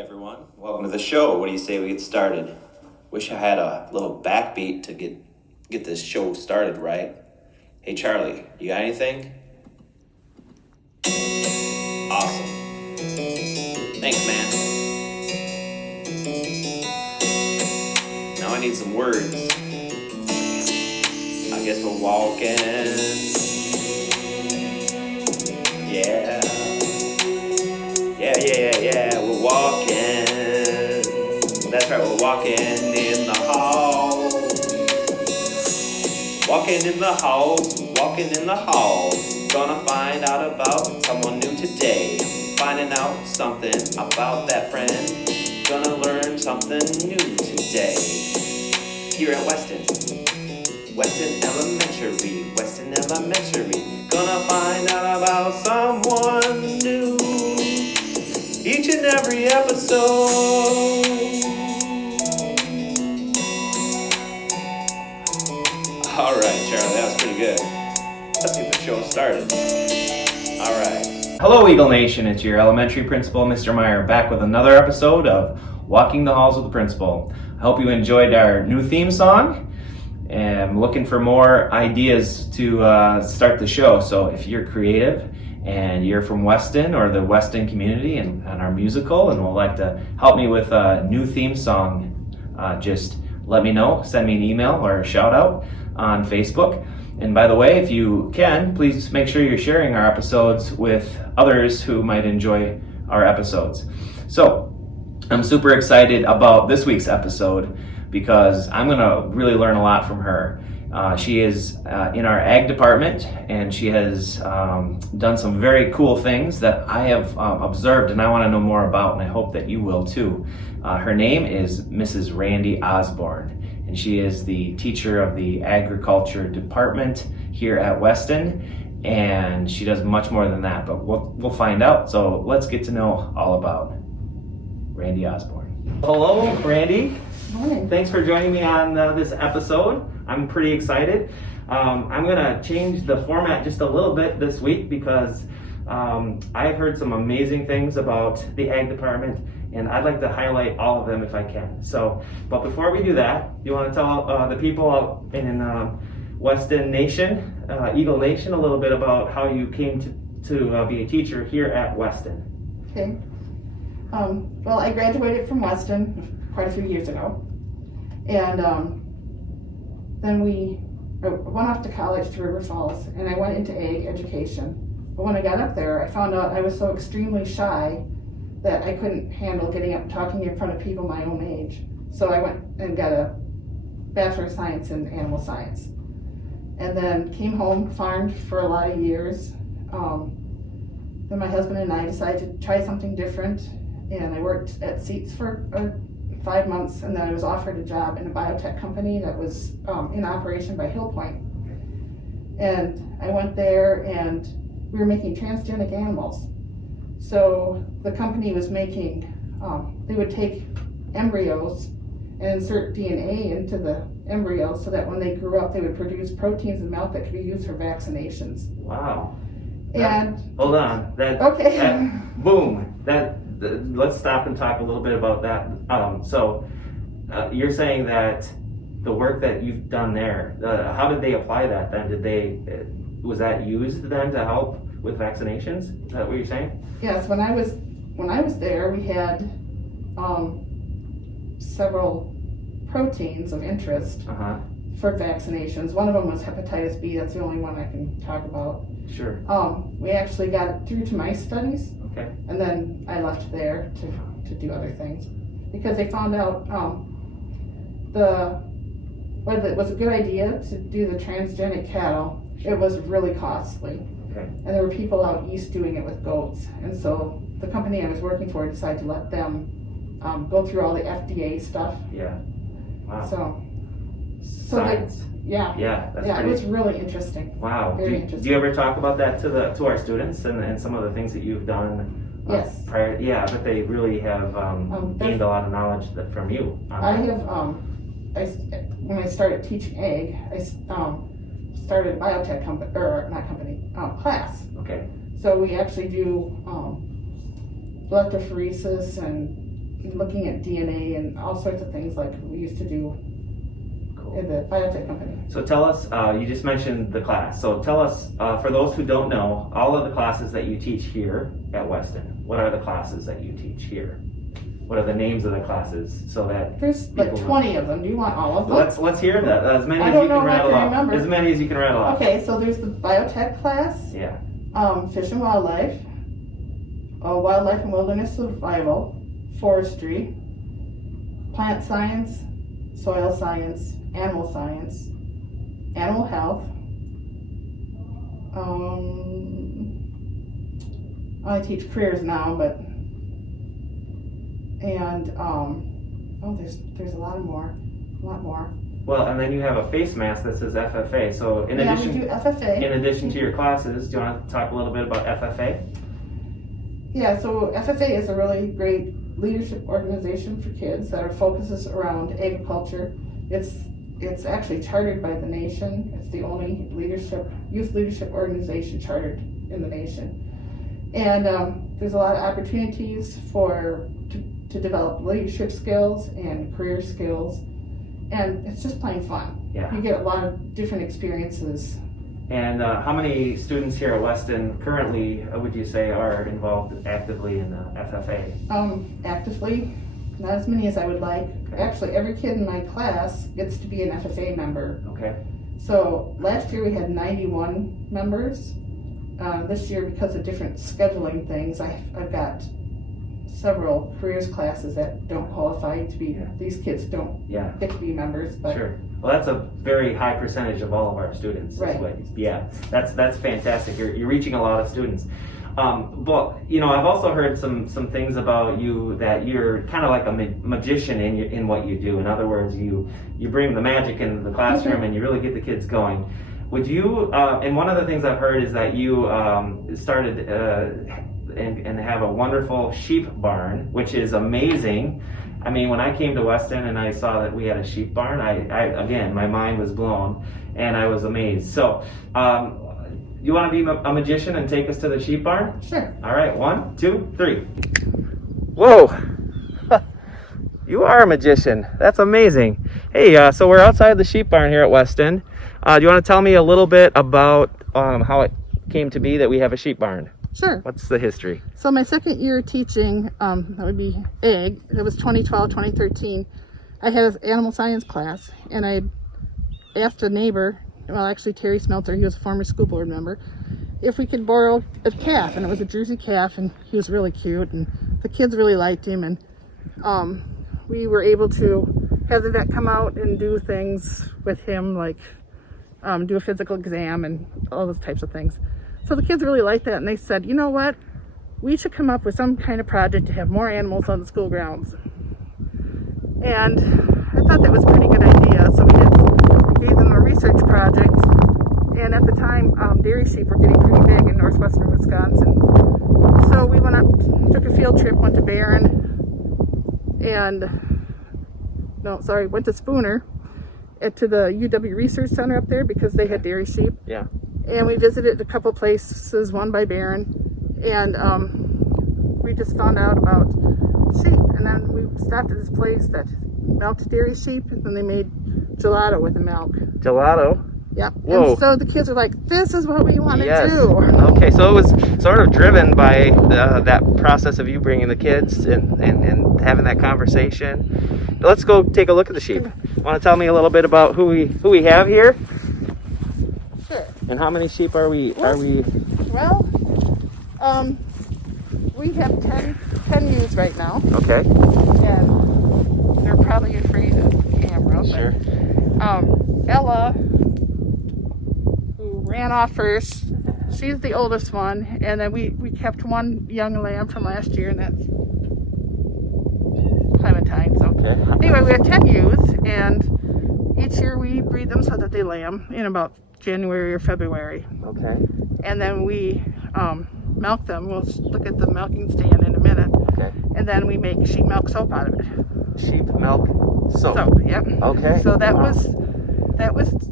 everyone, welcome to the show. What do you say we get started? Wish I had a little backbeat to get this show started right. Hey Charlie, you got anything? Awesome. Thanks, man. Now I need some words. I guess we're walking. Yeah. Yeah, we're walking. That's right, we're walking in the hall. Walking in the hall. Gonna find out about someone new today. Finding out something about that friend. Gonna learn something new today. Here at Weston Elementary. Gonna find out about someone new. Each and every episode. All right, Charlie, that was pretty good. Let's get the show started. All right. Hello, Eagle Nation. It's your elementary principal, Mr. Meyer, back with another episode of Walking the Halls with the Principal. I hope you enjoyed our new theme song. And I'm looking for more ideas to start the show. So if you're creative and you're from Weston or the Weston community and our musical and would like to help me with a new theme song, just let me know. Send me an email or a shout out on Facebook. And by the way, if you can, please make sure you're sharing our episodes with others who might enjoy our episodes. So I'm super excited about this week's episode because I'm going to really learn a lot from her. She is in our ag department, and she has done some very cool things that I have observed and I want to know more about, and I hope that you will too. Her name is Mrs. Randi Osborne, and she is the teacher of the agriculture department here at Weston, and she does much more than that, but we'll find out. So let's get to know all about Randi Osborne. Hello, Randi. Morning. Thanks for joining me on this episode. I'm pretty excited. I'm going to change the format just a little bit this week because I've heard some amazing things about the ag department, and I'd like to highlight all of them if I can. So, but before we do that, you want to tell the people out in Weston Nation, Eagle Nation, a little bit about how you came to be a teacher here at Weston. Okay. Well, I graduated from Weston quite a few years ago, and then I went off to college to River Falls, and I went into ag education. But when I got up there, I found out I was so extremely shy that I couldn't handle getting up and talking in front of people my own age. So I went and got a Bachelor of Science in Animal Science, and then came home, farmed for a lot of years. Then my husband and I decided to try something different, and I worked at Seats for 5 months, and then I was offered a job in a biotech company that was in operation by Hill Point. And I went there, and we were making transgenic animals. So the company was making, they would take embryos and insert DNA into the embryos so that when they grew up, they would produce proteins and milk that could be used for vaccinations. Wow. And hold on. Boom. Let's stop and talk a little bit about that. So you're saying that the work that you've done there, how did they apply that then? Was that used then to help with vaccinations? Is that what you're saying? Yes, when I was there, we had several proteins of interest for vaccinations. One of them was hepatitis B. That's the only one I can talk about. Sure. We actually got it through to mice studies. Okay. And then I left there to do other things because they found out whether it was a good idea to do the transgenic cattle. It was really costly. Okay. And there were people out east doing it with goats, and so the company I was working for decided to let them go through all the FDA stuff. Yeah. Wow. So Science. Yeah, it was really interesting. Wow. Very Do interesting. you ever talk about that to our students and some of the things that you've done? Yes. Prior, yeah, but they really have gained a lot of knowledge from you. I have. When I started teaching ag, I started a biotech class. Okay. So we actually do electrophoresis and looking at DNA and all sorts of things like we used to do Cool. in the biotech company. So tell us, you just mentioned the class. So tell us, for those who don't know, all of the classes that you teach here at Weston. What are the classes that you teach here? What are the names of the classes so that There's like people 20 of them. Do you want all of them? Let's hear that. As many I as don't you know can if I rattle can off. remember. As many as you can rattle off. Okay, so there's the biotech class, Yeah. fish and wildlife, wildlife and wilderness survival, forestry, plant science, soil science, animal health. I teach careers now, but there's a lot more. Well, and then you have a face mask that says FFA. So in We do addition FFA. to your classes, do you want to talk a little bit about FFA? Yeah, so FFA is a really great leadership organization for kids that focuses around agriculture. It's actually chartered by the nation. It's the only youth leadership organization chartered in the nation. And there's a lot of opportunities to develop leadership skills and career skills. And it's just plain fun. Yeah. You get a lot of different experiences. And how many students here at Weston currently, would you say, are involved actively in the FFA? Actively, not as many as I would like. Actually, every kid in my class gets to be an FFA member. Okay. So last year we had 91 members. This year, because of different scheduling things, I've got several careers classes that don't qualify to be. Yeah. These kids don't Yeah. get to be members, but Sure. Well, that's a very high percentage of all of our students. Right. Yeah, that's fantastic. You're reaching a lot of students. But I've also heard some things about you that you're kind of like a magician in what you do. In other words, you bring the magic into the classroom and you really get the kids going. Would you? And one of the things I've heard is that you started and have a wonderful sheep barn, which is amazing. I mean, when I came to Weston and I saw that we had a sheep barn, I again, my mind was blown and I was amazed. So, you want to be a magician and take us to the sheep barn? sure. All right, 1, 2, 3. Whoa! You are a magician. That's amazing. Hey, so we're outside the sheep barn here at Weston. Do you want to tell me a little bit about how it came to be that we have a sheep barn? Sure. What's the history? So my second year teaching, that would be ag, it was 2012, 2013, I had an animal science class, and I asked a neighbor, well actually Terry Smelter, he was a former school board member, if we could borrow a calf, and it was a Jersey calf, and he was really cute, and the kids really liked him, and we were able to have the vet come out and do things with him, like do a physical exam and all those types of things. So the kids really liked that, and they said, you know what, we should come up with some kind of project to have more animals on the school grounds. And I thought that was a pretty good idea, so we gave them a research project, and at the time dairy sheep were getting pretty big in northwestern Wisconsin. So we went up, took a field trip, went to went to Spooner, to the UW Research Center up there, because they had dairy sheep. Yeah. And we visited a couple places, one by Barron, and we just found out about sheep. And then we stopped at this place that milked dairy sheep, and then they made gelato with the milk. Gelato? Yeah. Whoa. And so the kids were like, this is what we want to Yes. do. Okay, so it was sort of driven by that process of you bringing the kids and having that conversation. Let's go take a look at the sheep. Want to tell me a little bit about who we have here? Sure. And how many sheep are we? Well, we have 10 ewes right now, Okay. and they're probably afraid of the camera. Sure. But, Ella, who ran off first, she's the oldest one, and then we kept one young lamb from last year, and that's Clementine. So Okay. anyway, we have 10 ewes, and each year we breed them so that they lamb in about January or February. Okay. And then we milk them. We'll look at the milking stand in a minute. Okay. And then we make sheep milk soap out of it. Sheep milk soap. Yep. Okay. So that Wow.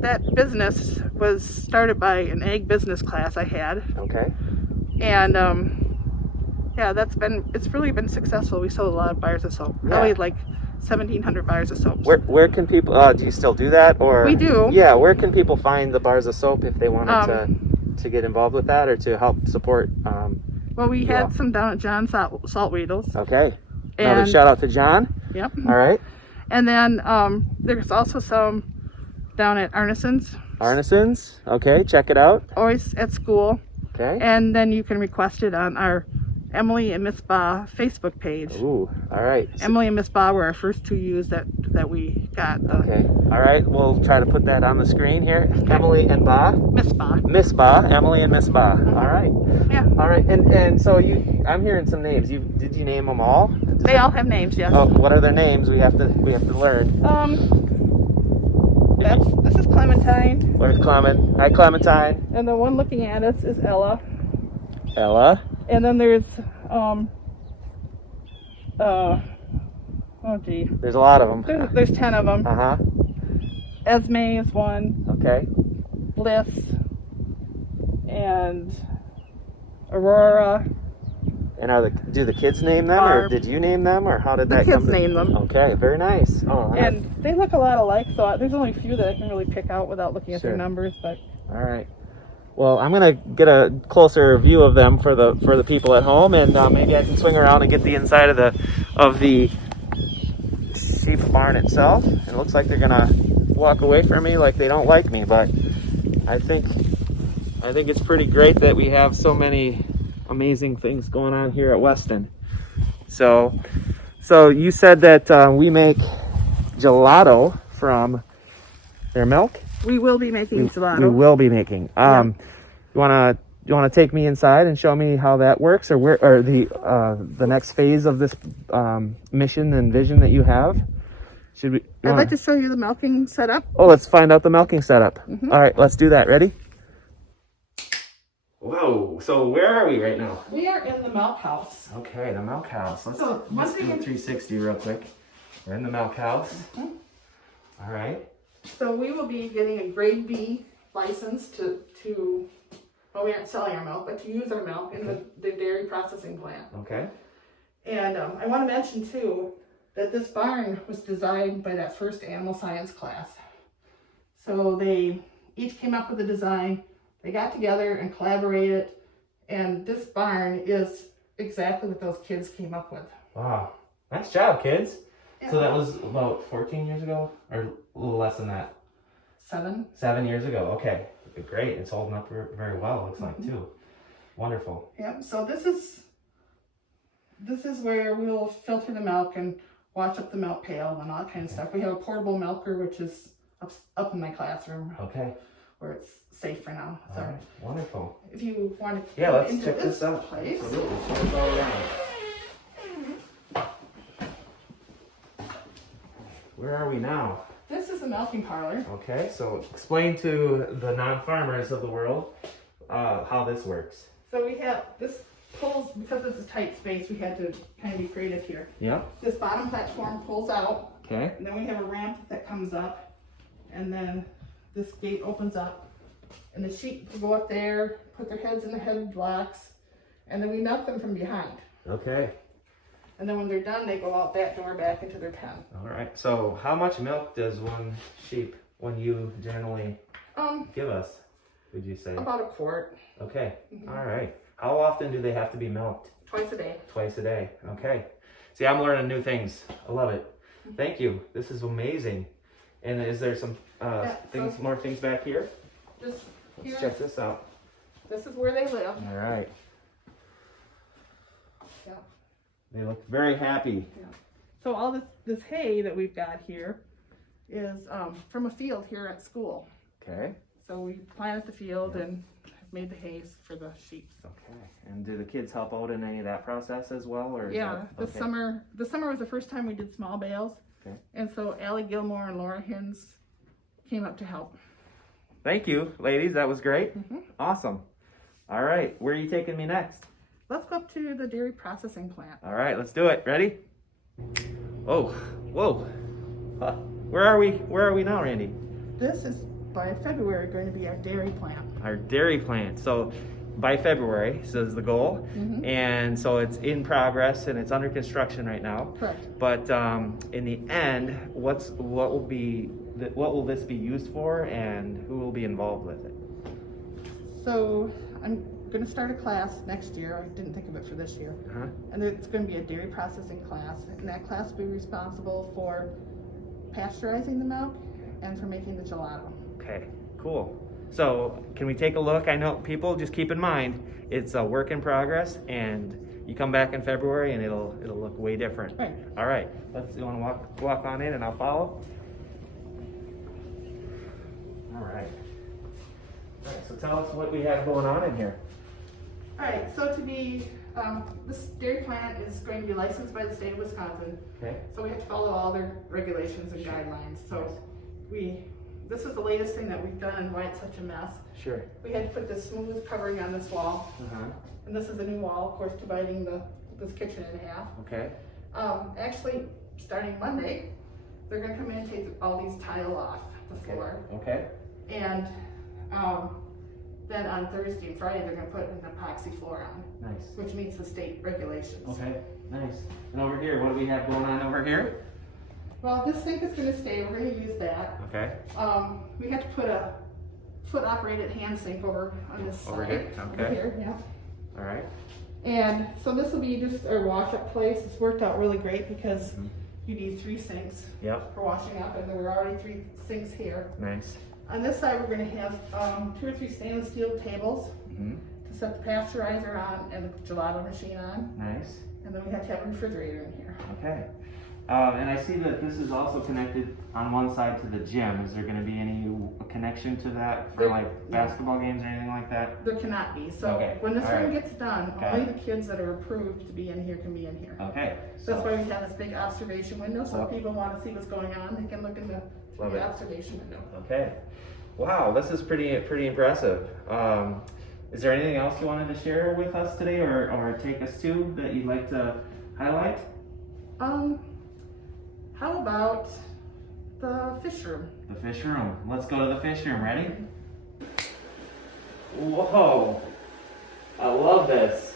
that business was started by an egg business class I had. Okay. And Yeah, it's really been successful. We sold a lot of bars of soap. Probably like 1,700 bars of soap. Where can people, do you still do that? Or We do. Yeah, where can people find the bars of soap if they wanted to get involved with that or to help support? Well, we had some down at John's Salt Weedles. Okay. Another shout out to John. Yep. All right. And then there's also some down at Arneson's. Arneson's. Okay, check it out. Always at school. Okay. And then you can request it on our Emily and Miss Ba Facebook page. Ooh, all right. Emily and Miss Ba were our first two U's that we got. Okay. All right. We'll try to put that on the screen here. Emily and Ba. Miss Ba. Miss Ba. Emily and Miss Ba. All right. Yeah. All right. And so I'm hearing some names. Did you name them all? They all have names. Yes. Oh, what are their names? We have to learn. This is Clementine. Where's Clement? Hi, Clementine. And the one looking at us is Ella. Ella. And then there's There's a lot of them. There's 10 of them. Uh-huh. Esme is one. Okay. Bliss and Aurora. And do the kids name them, or did you name them, or how did that come? The kids name them. Okay, very nice. Oh, right. And they look a lot alike, so there's only a few that I can really pick out without looking at their numbers. But all right. Well, I'm gonna get a closer view of them for the people at home, and maybe I can swing around and get the inside of the sheep barn itself. It looks like they're gonna walk away from me like they don't like me, but I think it's pretty great that we have so many amazing things going on here at Weston. So you said that we make gelato from their milk. we will be making gelato. We will be making. You wanna take me inside and show me how that works, or the next phase of this mission and vision that you have? I'd like to show you the milking setup. Oh, let's find out the milking setup. All right, let's do that. Ready? Whoa, so where are we right now? We are in the milk house. Okay, the milk house. Let's So, do a 360 real quick. We're in the milk house. All right. So we will be getting a grade B license to well, we aren't selling our milk, but to use our milk in the dairy processing plant. Okay. And I want to mention too that this barn was designed by that first animal science class. So they each came up with a design. They got together and collaborated, and this barn is exactly what those kids came up with. Wow. Nice job, kids. Yeah. So that was about 14 years ago, or a little less than that? 7 years ago. Okay. Great. It's holding up very well, it looks like, too. Wonderful. Yeah, so this is where we'll filter the milk and wash up the milk pail and all that kind of stuff. We have a portable milker, which is up in my classroom. Okay. Where it's safe for now. All So right. Wonderful. if you want to Let's into check this this out. place. Absolutely. Show us all around. Where are we now? This is the milking parlor. Okay, so explain to the non-farmers of the world how this works. So we have this pulls, because it's a tight space, we had to kind of be creative here. Yep. This bottom platform pulls out, Okay. and then we have a ramp that comes up, and then this gate opens up, and the sheep will go up there, put their heads in the headlocks, and then we milk them from behind. Okay. And then when they're done, they go out that door back into their pen. All right. So how much milk does one sheep, when you generally give us, would you say? About a quart. Okay. All right. How often do they have to be milked? Twice a day. Twice a day. Okay. See, I'm learning new things. I love it. Thank you. This is amazing. And is there some more things back here? Just here. Let's check this out. This is where they live. All right. Yeah. They look very happy. Yeah. So all this hay that we've got here is from a field here at school. Okay. So we planted the field and made the hay for the sheep. Okay. And do the kids help out in any of that process as well, or? This summer was the first time we did small bales. Okay. And so Allie Gilmore and Laura Hins came up to help. Thank you, ladies. That was great. Awesome. All right. Where are you taking me next? Let's go up to the dairy processing plant. All right. Let's do it. Ready? Oh, whoa. Where are we? Where are we now, Randy? This is by February going to be our dairy plant. Our dairy plant. So by February, so is the goal. Mhm. And so it's in progress and it's under construction right now. Correct. But in the end, what will this be used for, and who will be involved with it? So I'm gonna start a class next year. I didn't think of it for this year. Uh-huh. And it's gonna be a dairy processing class, and that class will be responsible for pasteurizing the milk and for making the gelato. Okay, cool. So can we take a look? I know people, just keep in mind, it's a work in progress, and you come back in February and it'll look way different. Right. All right, you want to walk on in and I'll follow? All right. All right, so tell us what we have going on in here. All right, so to be, this dairy plant is going to be licensed by the state of Wisconsin. Okay. So we have to follow all their regulations and guidelines. So this is the latest thing that we've done and why it's such a mess. Sure. We had to put this smooth covering on this wall. Uh-huh. And this is a new wall, of course, dividing this kitchen in half. Okay. Actually, starting Monday, they're gonna come in and take all these tile off the floor. Okay. And then on Thursday and Friday, they're gonna put an epoxy floor on, Nice. which meets the state regulations. Okay, nice. And over here, what do we have going on over here? Well, this sink is gonna stay, we're gonna use that. Okay. We have to put a foot-operated hand sink over on this Over side. here, okay. Over here, yeah. All right. And so this will be just our wash-up place. It's worked out really great because Mhm. you need 3 sinks Yep. for washing up, and there were already 3 sinks here. Nice. On this side, we're gonna have 2 or 3 stainless steel tables Mm-hmm. to set the pasteurizer on and the gelato machine on. Nice. And then we have to have a refrigerator in here. Okay. And I see that this is also connected on one side to the gym. Is there going to be any connection to that for There- like basketball games or anything like that? There cannot be. So Okay, when this all room right. gets done, Got only it. the kids that are approved to be in here can be in here. Okay. That's why we have this big observation window, so Yep. if people want to see what's going on, they can look in Love the it. observation window. Okay. Wow, this is pretty impressive. Is there anything else you wanted to share with us today, or take us to that you'd like to highlight? How about the fish room? The fish room. Let's go to the fish room. Ready? Whoa. I love this.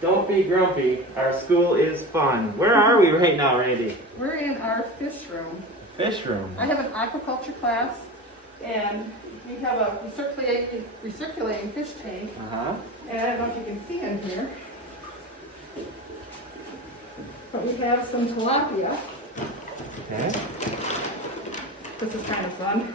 Don't be grumpy. Our school is fun. Where are we right now, Randy? We're in our fish room. Fish room. I have an aquaculture class, and we have a recirculating fish tank. Uh-huh. And I don't know if you can see in here, but we have some tilapia. Okay. This is kind of fun.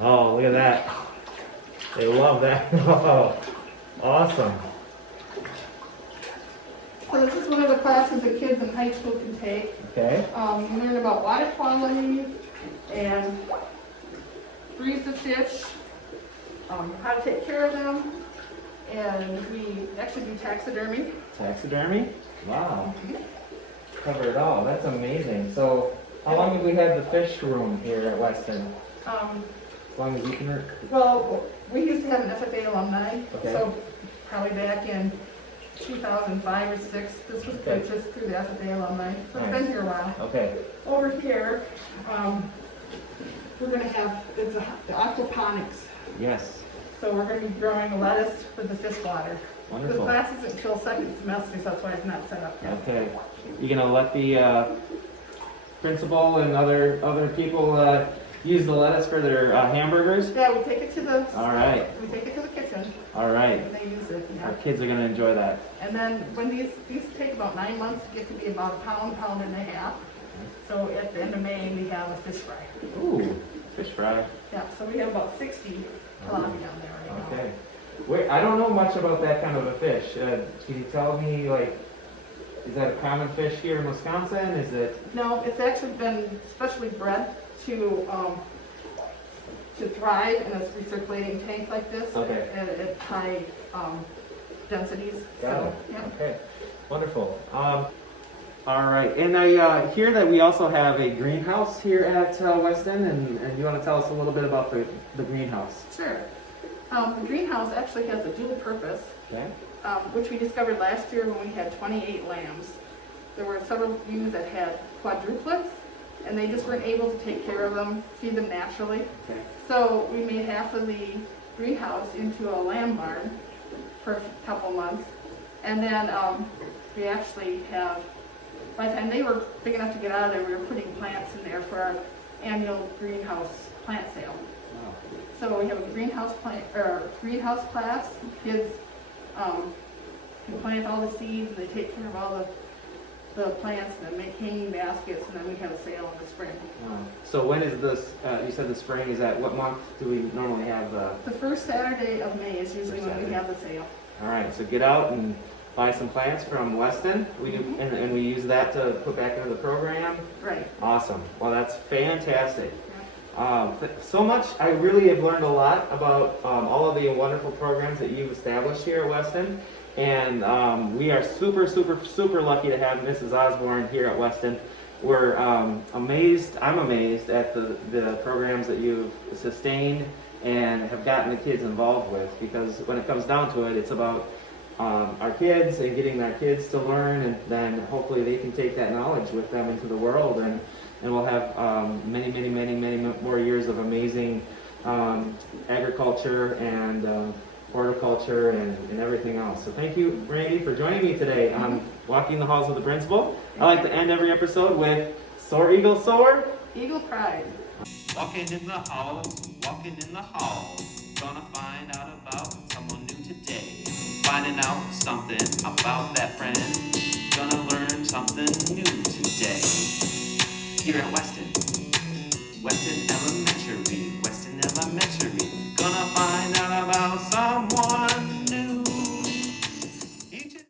Oh, look at that. They love that. Oh, awesome. So this is one of the classes that kids in high school can take. Okay. You learn about water quality and freeze the fish, how to take care of them, and we actually do taxidermy. Taxidermy? Wow. Cover it all. That's amazing. So, how long have we had the fish room here at Weston? As long as you can. Well, we used to have an FFA alumni, Okay. so probably back in 2005 or 6, this was Okay. purchased through the FFA alumni, so it's Nice. been here a while. Okay. Over here, we're gonna have, the aquaponics, Yes. so we're gonna be growing lettuce with the fish water. The Wonderful. class isn't until second semester, so that's why it's not set up yet. Okay. You gonna let the principal and other people use the lettuce for their hamburgers? Yeah, we take it to the, All right. we take it to the kitchen, All right. and they use it, Our yeah. kids are gonna enjoy that. And then when these take about 9 months to get to be about a pound and a half. So at the end of May, we have a fish fry. Ooh, fish fry. Yeah, so we have about 60 tilapia down there right now. Okay. Wait, I don't know much about that kind of a fish. Can you tell me, like, is that a common fish here in Wisconsin? Is it? No, it's actually been specially bred to thrive in a recirculating tank like this. Okay. At high densities. Got So, it. yeah. Okay. Wonderful. All right. And I hear that we also have a greenhouse here at Weston, and you want to tell us a little bit about the greenhouse? Sure. The greenhouse actually has a dual purpose, Okay. which we discovered last year when we had 28 lambs. There were several ewes that had quadruplets, and they just weren't able to take care of them, feed them naturally. Okay. So we made half of the greenhouse into a lamb barn for a couple months. And then we actually have, by the time they were big enough to get out of there, we were putting plants in there for our annual greenhouse plant sale. Wow. So we have a greenhouse greenhouse class. Kids can plant all the seeds, and they take care of all the plants, and then make hanging baskets, and then we have a sale in the spring. Wow. So when is this? You said the spring is at what month do we normally have the? The first Saturday of May is usually when we have the sale. All right, so get out and buy some plants from Weston. And we use that to put back into the program. Right. Awesome. Well, that's fantastic. So much. I really have learned a lot about all of the wonderful programs that you've established here at Weston. And we are super, super, super lucky to have Mrs. Osborne here at Weston. We're amazed. I'm amazed at the programs that you've sustained and have gotten the kids involved with, because when it comes down to it, it's about our kids and getting our kids to learn, and then hopefully they can take that knowledge with them into the world, and we'll have many, many, many, many more years of amazing agriculture and horticulture and everything else. So thank you, Randi, for joining me today on Walking the Halls of the Principal. I like to end every episode with Soar Eagle Soar. Eagle Pride. Walking in the halls, walking in the halls. Gonna find out about someone new today. Finding out something about that friend. Gonna learn something new today. Here at Weston. Weston Elementary. Weston Elementary. Gonna find out about someone